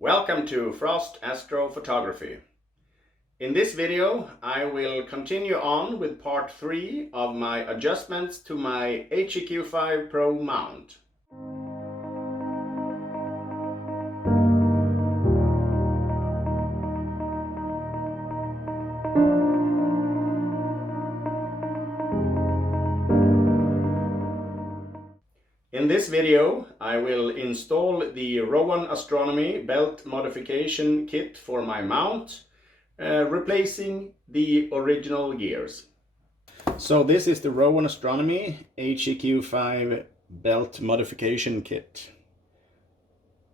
Welcome to Frost Astrophotography. In this video I will continue on with part 3 of my adjustments to my HEQ5 Pro mount. In this video, I will install the Rowan Astronomy belt modification kit for my mount, replacing the original gears. So this is the Rowan Astronomy HEQ5 belt modification kit.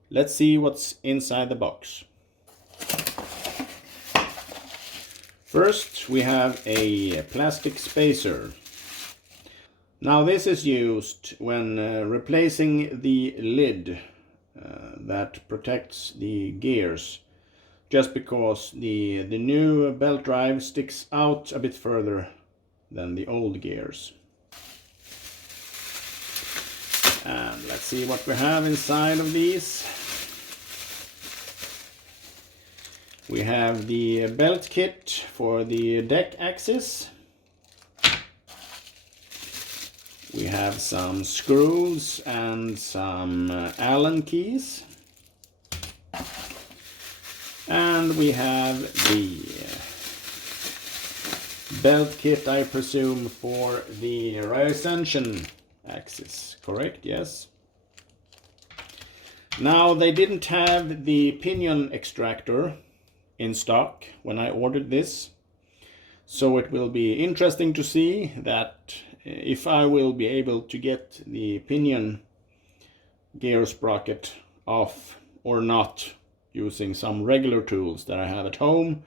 Let's see what's inside the box. First, we have a plastic spacer. Now this is used when replacing the lid that protects the gears, just because the new belt drive sticks out a bit further than the old gears. And let's see what we have inside of these. We have the belt kit for the deck axis. We have some screws and some Allen keys. And we have the belt kit, I presume, for the ascension axis. Correct? Yes. Now, they didn't have the pinion extractor in stock when I ordered this. So it will be interesting to see that if I will be able to get the pinion gear sprocket off or not using some regular tools that I have at home,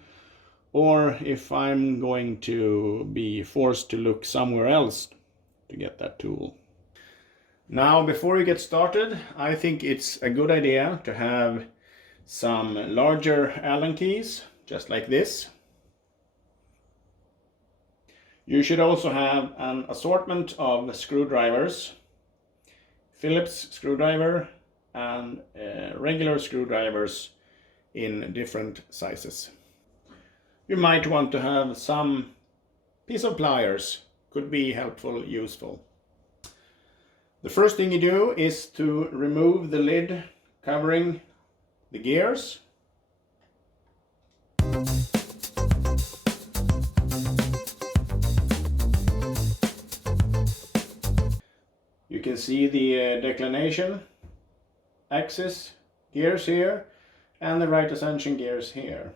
or if I'm going to be forced to look somewhere else to get that tool. Now, before we get started, I think it's a good idea to have some larger Allen keys, just like this. You should also have an assortment of screwdrivers, Phillips screwdriver and regular screwdrivers in different sizes. You might want to have some piece of pliers, could be helpful, useful. The first thing you do is to remove the lid covering the gears. You can see the declination axis gears here and the right ascension gears here.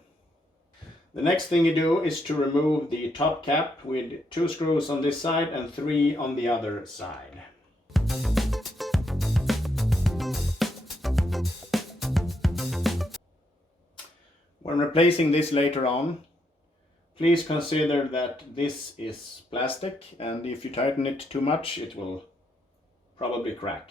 The next thing you do is to remove the top cap with 2 screws on this side and 3 on the other side. When replacing this later on, please consider that this is plastic, and if you tighten it too much it will probably crack.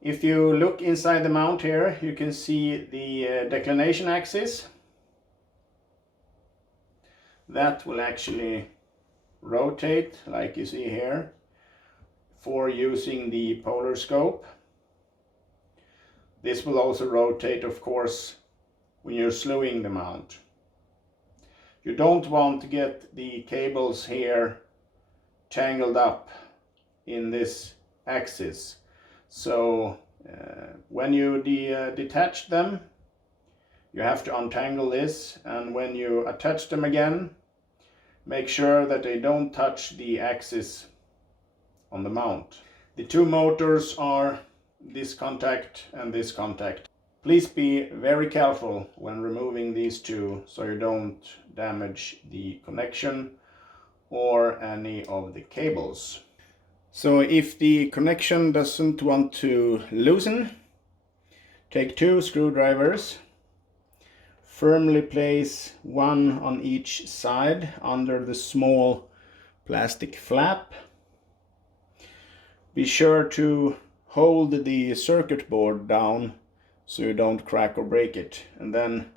If you look inside the mount here, you can see the declination axis. That will actually rotate, like you see here, for using the polar scope. This will also rotate, of course, when you're slewing the mount. You don't want to get the cables here tangled up in this axis. So when you detach them, you have to untangle this, and when you attach them again, make sure that they don't touch the axis on the mount. The 2 motors are this contact and this contact. Please be very careful when removing these 2 so you don't damage the connection or any of the cables. So if the connection doesn't want to loosen, take 2 screwdrivers, firmly place 1 on each side under the small plastic flap. Be sure to hold the circuit board down so you don't crack or break it, and then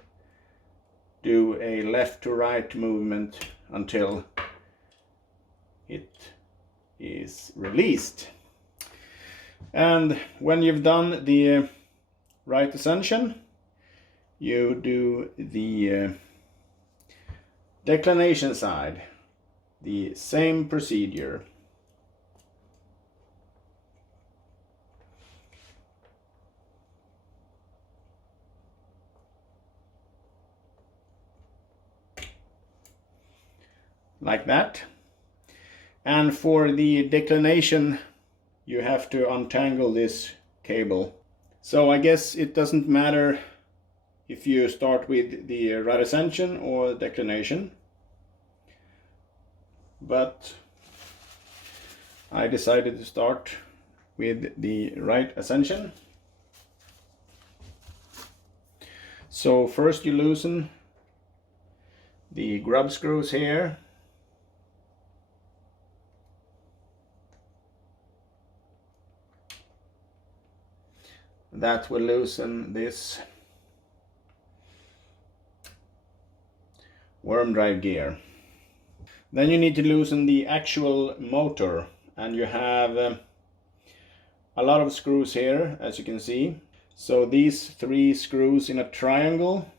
do a left to right movement until it is released. And when you've done the right ascension, you do the declination side, the same procedure. Like that. And for the declination, you have to untangle this cable. So I guess it doesn't matter if you start with the right ascension or declination, but I decided to start with the right ascension. So first you loosen the grub screws here. That will loosen this worm drive gear. Then you need to loosen the actual motor, and you have a lot of screws here, as you can see. So these 3 screws in a triangle,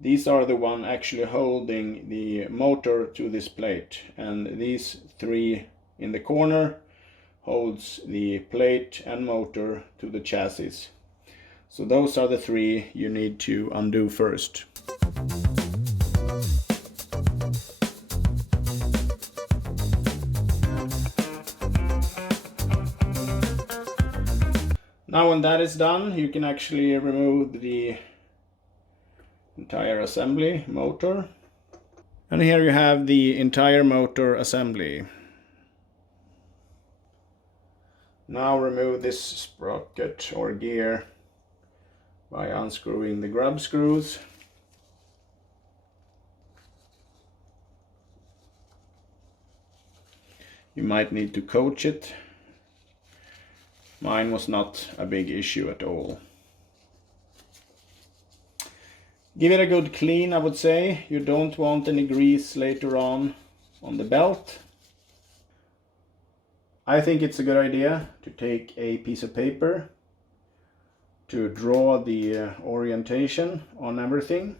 these are the one actually holding the motor to this plate, and these 3 in the corner holds the plate and motor to the chassis. So those are the 3 you need to undo first. Now when that is done, you can actually remove the entire assembly motor. And here you have the entire motor assembly. Now remove this sprocket or gear by unscrewing the grub screws. You might need to coach it. Mine was not a big issue at all. Give it a good clean, I would say. You don't want any grease later on the belt. I think it's a good idea to take a piece of paper to draw the orientation on everything.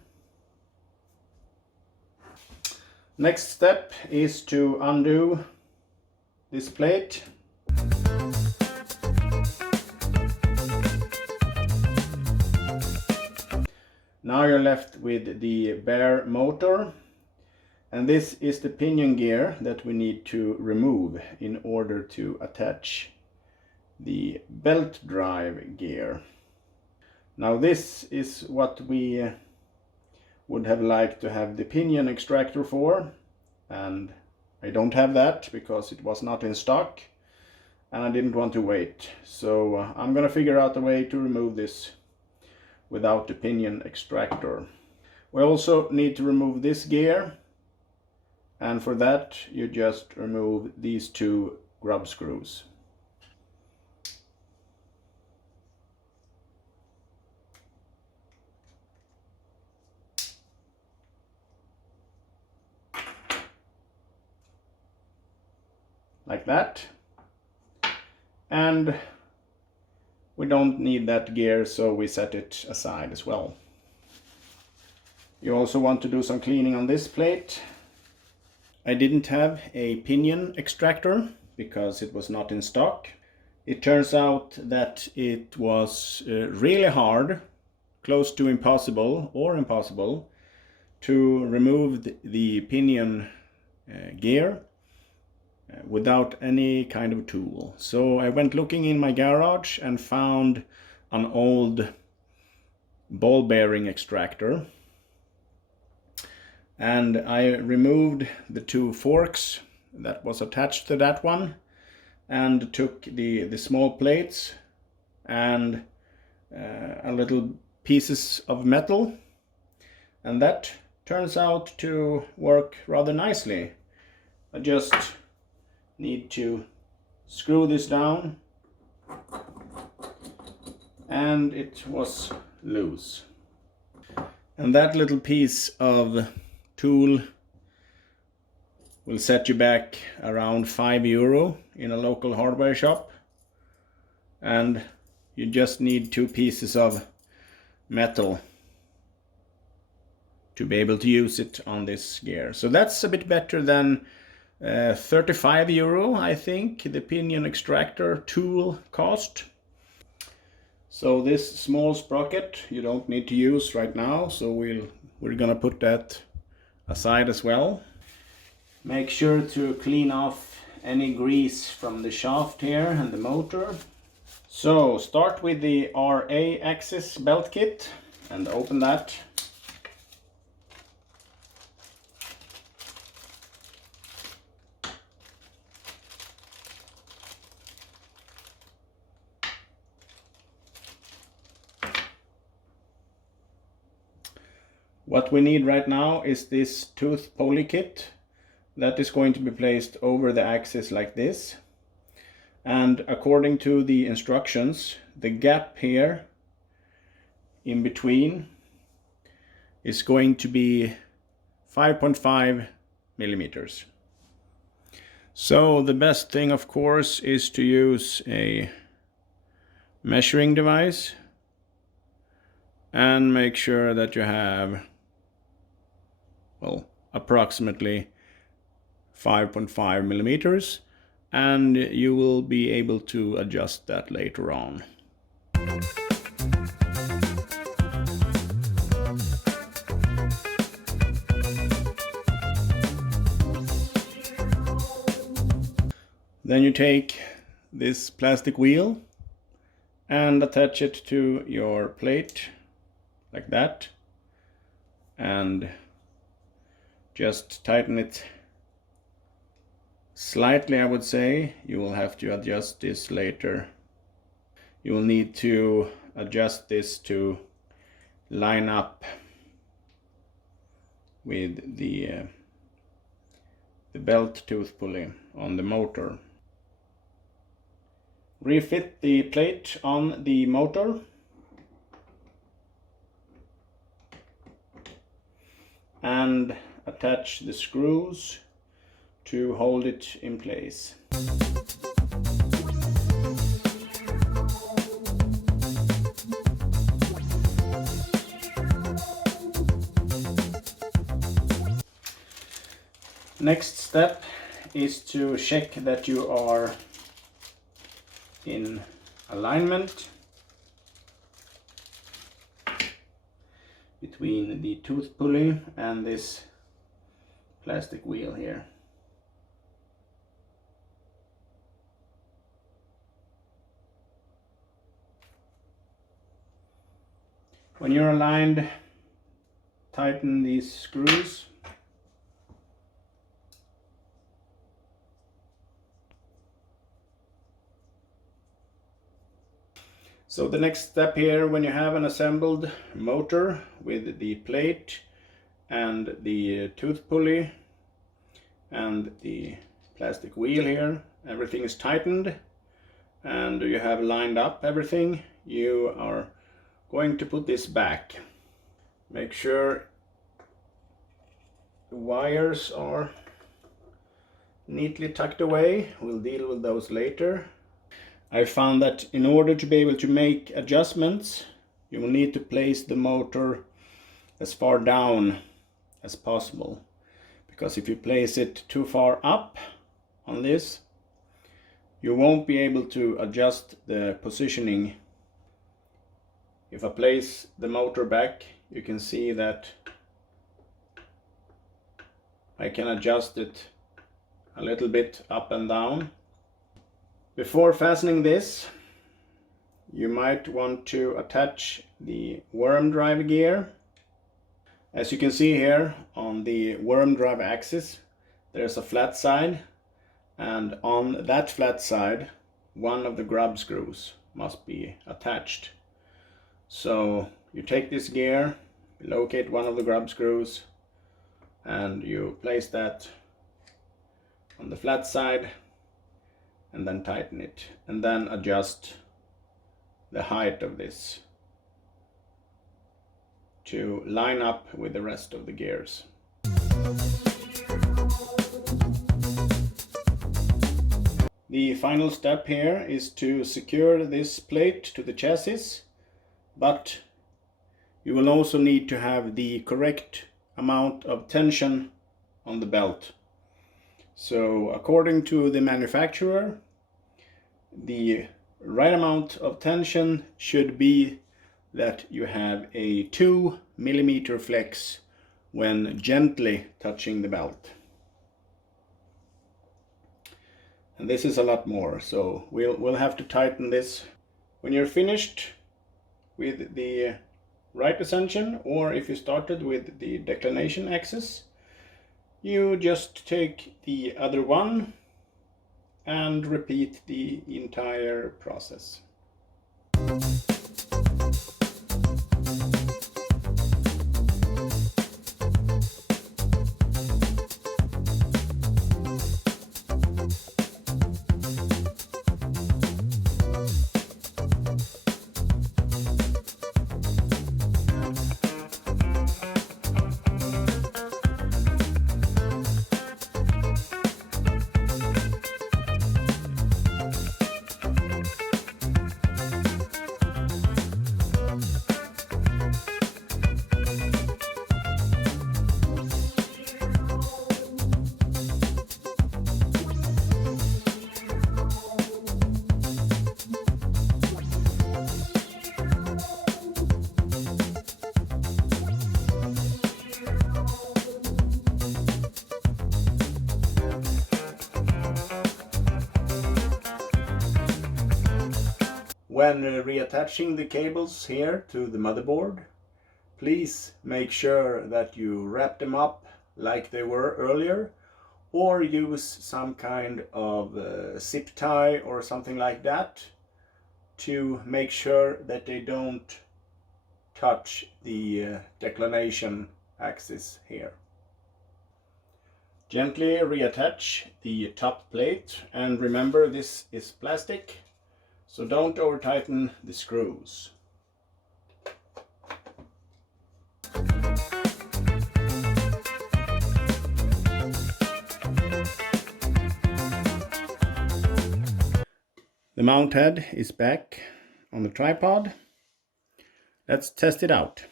Next step is to undo this plate. Now you're left with the bare motor, and this is the pinion gear that we need to remove in order to attach the belt drive gear. Now this is what we would have liked to have the pinion extractor for, and I don't have that because it was not in stock and I didn't want to wait. So I'm gonna figure out a way to remove this without the pinion extractor. We also need to remove this gear, and for that you just remove these 2 grub screws. Like that. And we don't need that gear, so we set it aside as well. You also want to do some cleaning on this plate. I didn't have a pinion extractor because it was not in stock. It turns out that it was really hard, close to impossible or impossible, to remove the pinion gear without any kind of tool. So I went looking in my garage and found an old ball bearing extractor, and I removed the 2 forks that was attached to that one and took the small plates and a little pieces of metal, and that turns out to work rather nicely. I just need to screw this down and it was loose. And that little piece of tool will set you back around €5 in a local hardware shop, and You just need 2 pieces of metal to be able to use it on this gear. So that's a bit better than 35 euro, I think, the pinion extractor tool cost. So this small sprocket you don't need to use right now, so we're gonna put that aside as well. Make sure to clean off any grease from the shaft here and the motor. So start with the RA axis belt kit and open that. What we need right now is this tooth pulley kit that is going to be placed over the axis like this. And according to the instructions, the gap here in between is going to be 5.5 millimeters. So the best thing, of course, is to use a measuring device and make sure that you have, well, approximately 5.5 millimeters, and you will be able to adjust that later on. Then you take this plastic wheel and attach it to your plate like that, and just tighten it slightly, I would say. You will have to adjust this later. You will need to adjust this to line up with the belt tooth pulley on the motor. Refit the plate on the motor. And attach the screws to hold it in place. Next step is to check that you are in alignment between the tooth pulley and this plastic wheel here. When you're aligned, tighten these screws. So the next step here, when you have an assembled motor with the plate and the tooth pulley and the plastic wheel here, everything is tightened and you have lined up everything, you are going to put this back. Make sure the wires are neatly tucked away. We'll deal with those later. I found that in order to be able to make adjustments, you will need to place the motor as far down as possible, because if you place it too far up on this, you won't be able to adjust the positioning. If I place the motor back, you can see that I can adjust it a little bit up and down. Before fastening this, you might want to attach the worm drive gear. As you can see here on the worm drive axis, there's a flat side, and on that flat side, one of the grub screws must be attached. So you take this gear, you locate one of the grub screws, and you place that on the flat side, and then tighten it, and then adjust the height of this to line up with the rest of the gears. The final step here is to secure this plate to the chassis, but you will also need to have the correct amount of tension on the belt. So according to the manufacturer, the right amount of tension should be that you have a 2 millimeter flex when gently touching the belt. And this is a lot more, so we'll have to tighten this. When you're finished with the right ascension, or if you started with the declination axis, you just take the other one and repeat the entire process. When reattaching the cables here to the motherboard, please make sure that you wrap them up like they were earlier, or use some kind of zip tie or something like that to make sure that they don't touch the declination axis here. Gently reattach the top plate, and remember this is plastic, so don't over tighten the screws. The mount head is back on the tripod. Let's test it out.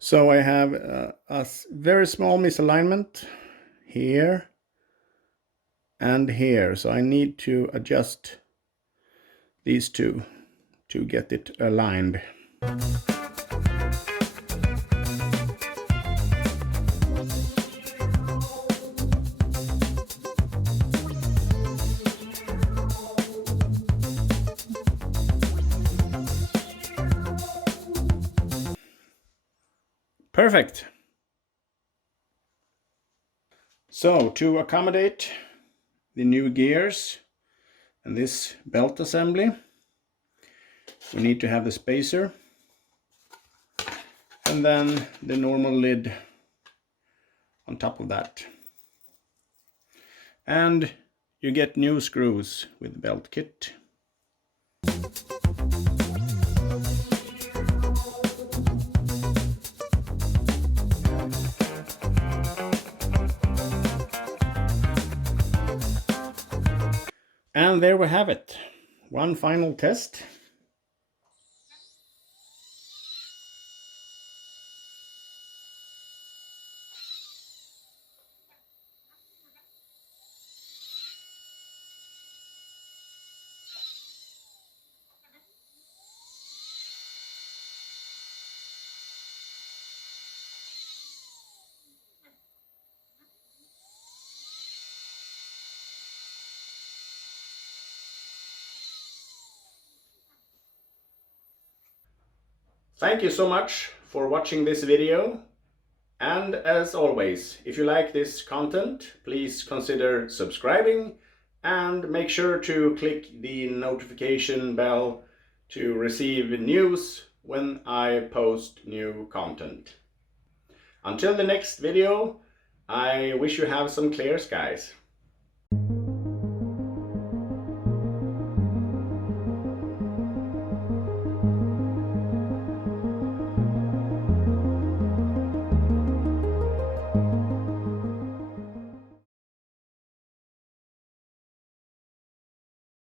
So I have a very small misalignment here and here, so I need to adjust these two to get it aligned. Perfect. So to accommodate the new gears and this belt assembly, we need to have the spacer and then the normal lid on top of that. And you get new screws with the belt kit. And there we have it. One final test. Thank you so much for watching this video, and as always, if you like this content, please consider subscribing and make sure to click the notification bell to receive news when I post new content. Until the next video, I wish you have some clear skies.